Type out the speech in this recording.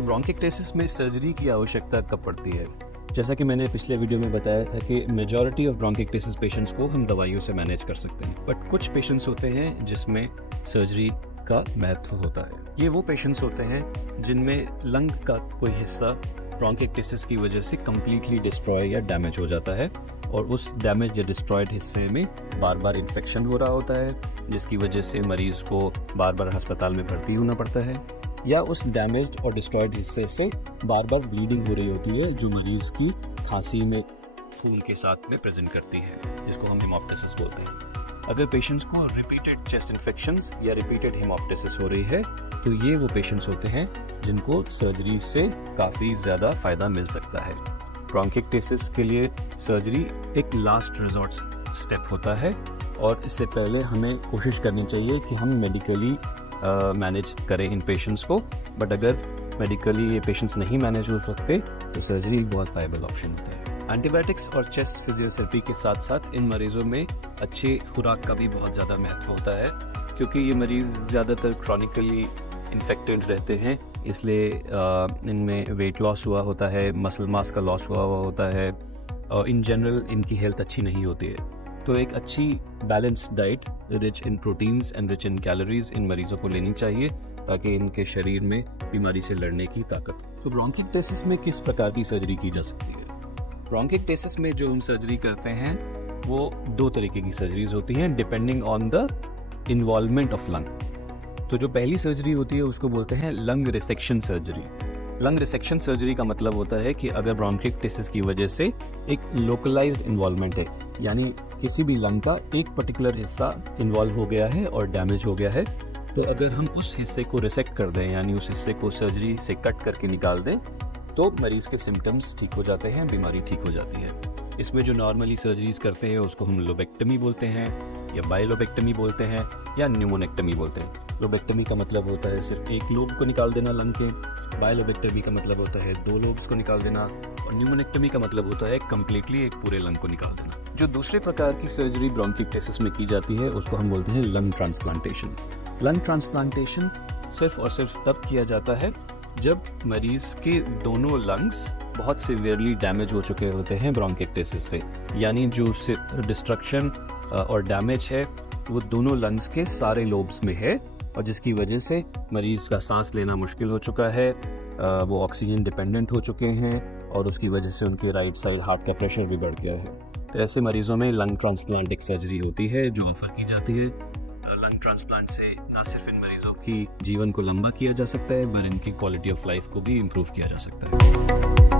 तो ब्रोंकिक्टेसिस में सर्जरी की आवश्यकता कब पड़ती है? जैसा कि मैंने पिछले वीडियो में बताया था कि मेजॉरिटी ऑफ ब्रोंकिक्टेसिस पेशेंट्स को हम दवाइयों से मैनेज कर सकते हैं, बट कुछ पेशेंट्स होते हैं जिसमें सर्जरी का महत्व होता है। ये वो पेशेंट्स होते हैं जिनमें लंग का कोई हिस्सा ब्रोंकिक्टेसिस की वजह से कम्प्लीटली डिस्ट्रॉय या डैमेज हो जाता है और उस डैमेज या डिस्ट्रॉयड हिस्से में बार बार इन्फेक्शन हो रहा होता है, जिसकी वजह से मरीज़ को बार बार अस्पताल में भर्ती होना पड़ता है, या उस डैमेज्ड और डिस्ट्रॉयड हिस्से से बार बार ब्लीडिंग हो रही होती है जो मरीज़ की खांसी में खून के साथ में प्रेजेंट करती है, जिसको हम हेमोप्टिसिस बोलते हैं। अगर पेशेंट्स को रिपीटेड चेस्ट इन्फेक्शंस या रिपीटेड हेमोप्टिसिस हो रही है तो ये वो पेशेंट्स होते हैं जिनको सर्जरी से काफ़ी ज़्यादा फ़ायदा मिल सकता है। ब्रोंकिक्टेसिस के लिए सर्जरी एक लास्ट रिजॉर्ट स्टेप होता है और इससे पहले हमें कोशिश करनी चाहिए कि हम मेडिकली मैनेज करें इन पेशेंट्स को, बट अगर मेडिकली ये पेशेंट्स नहीं मैनेज हो सकते तो सर्जरी एक बहुत वायबल ऑप्शन होता है। एंटीबायोटिक्स और चेस्ट फिजियोथेरेपी के साथ साथ इन मरीज़ों में अच्छे खुराक का भी बहुत ज़्यादा महत्व होता है, क्योंकि ये मरीज़ ज़्यादातर क्रॉनिकली इन्फेक्टेड रहते हैं, इसलिए इनमें वेट लॉस हुआ होता है, मसल मास का लॉस हुआ होता है और इन जनरल इनकी हेल्थ अच्छी नहीं होती है। तो एक अच्छी balanced diet rich in proteins and rich in calories in मरीजों को लेनी चाहिए ताकि इनके शरीर में बीमारी से लड़ने की ताकत हो। तो ब्रोंकिक्टेसिस में किस प्रकार की सर्जरी की जा सकती है? ब्रोंकिक्टेसिस में जो हम सर्जरी करते हैं वो दो तरीके की सर्जरीज होती हैं depending on the involvement of lung. तो जो पहली सर्जरी होती है उसको बोलते हैं lung resection surgery. Lung resection surgery का मतलब होता है कि अगर ब्रोंकिक्टेसिस की वजह से एक लोकलाइज्ड इन्वॉल्वमेंट है, यानी किसी भी लंग का एक पर्टिकुलर हिस्सा इन्वॉल्व हो गया है और डैमेज हो गया है, तो अगर हम उस हिस्से को रिसेक्ट कर दें, यानी उस हिस्से को सर्जरी से कट करके निकाल दें, तो मरीज के सिम्टम्स ठीक हो जाते हैं, बीमारी ठीक हो जाती है। इसमें जो नॉर्मली सर्जरीज करते हैं उसको हम लोबेक्टमी बोलते हैं या बायलोबेक्टमी बोलते हैं या न्यूमोनेक्टमी बोलते हैं। लोबेक्टमी का मतलब होता है सिर्फ एक लोब को निकाल देना लंग के, बायलोबेक्टमी का मतलब होता है दो लोब्स को निकाल देना और न्यूमोनेक्टमी का मतलब होता है कम्प्लीटली एक पूरे लंग को निकाल देना। जो दूसरे प्रकार की सर्जरी ब्रोंकिक्टेसिस में की जाती है उसको हम बोलते हैं लंग ट्रांसप्लांटेशन। लंग ट्रांसप्लांटेशन सिर्फ और सिर्फ तब किया जाता है जब मरीज के दोनों लंग्स बहुत सीवियरली डैमेज हो चुके होते हैं ब्रोंकिक्टेसिस से, यानी जो डिस्ट्रक्शन और डैमेज है वो दोनों लंग्स के सारे लोब्स में है और जिसकी वजह से मरीज का सांस लेना मुश्किल हो चुका है, वो ऑक्सीजन डिपेंडेंट हो चुके हैं और उसकी वजह से उनके राइट साइड हार्ट का प्रेशर भी बढ़ गया है। तो ऐसे मरीजों में लंग ट्रांसप्लांट एक सर्जरी होती है जो ऑफर की जाती है। लंग ट्रांसप्लांट से न सिर्फ इन मरीजों की जीवन को लंबा किया जा सकता है, पर इनकी क्वालिटी ऑफ लाइफ को भी इम्प्रूव किया जा सकता है।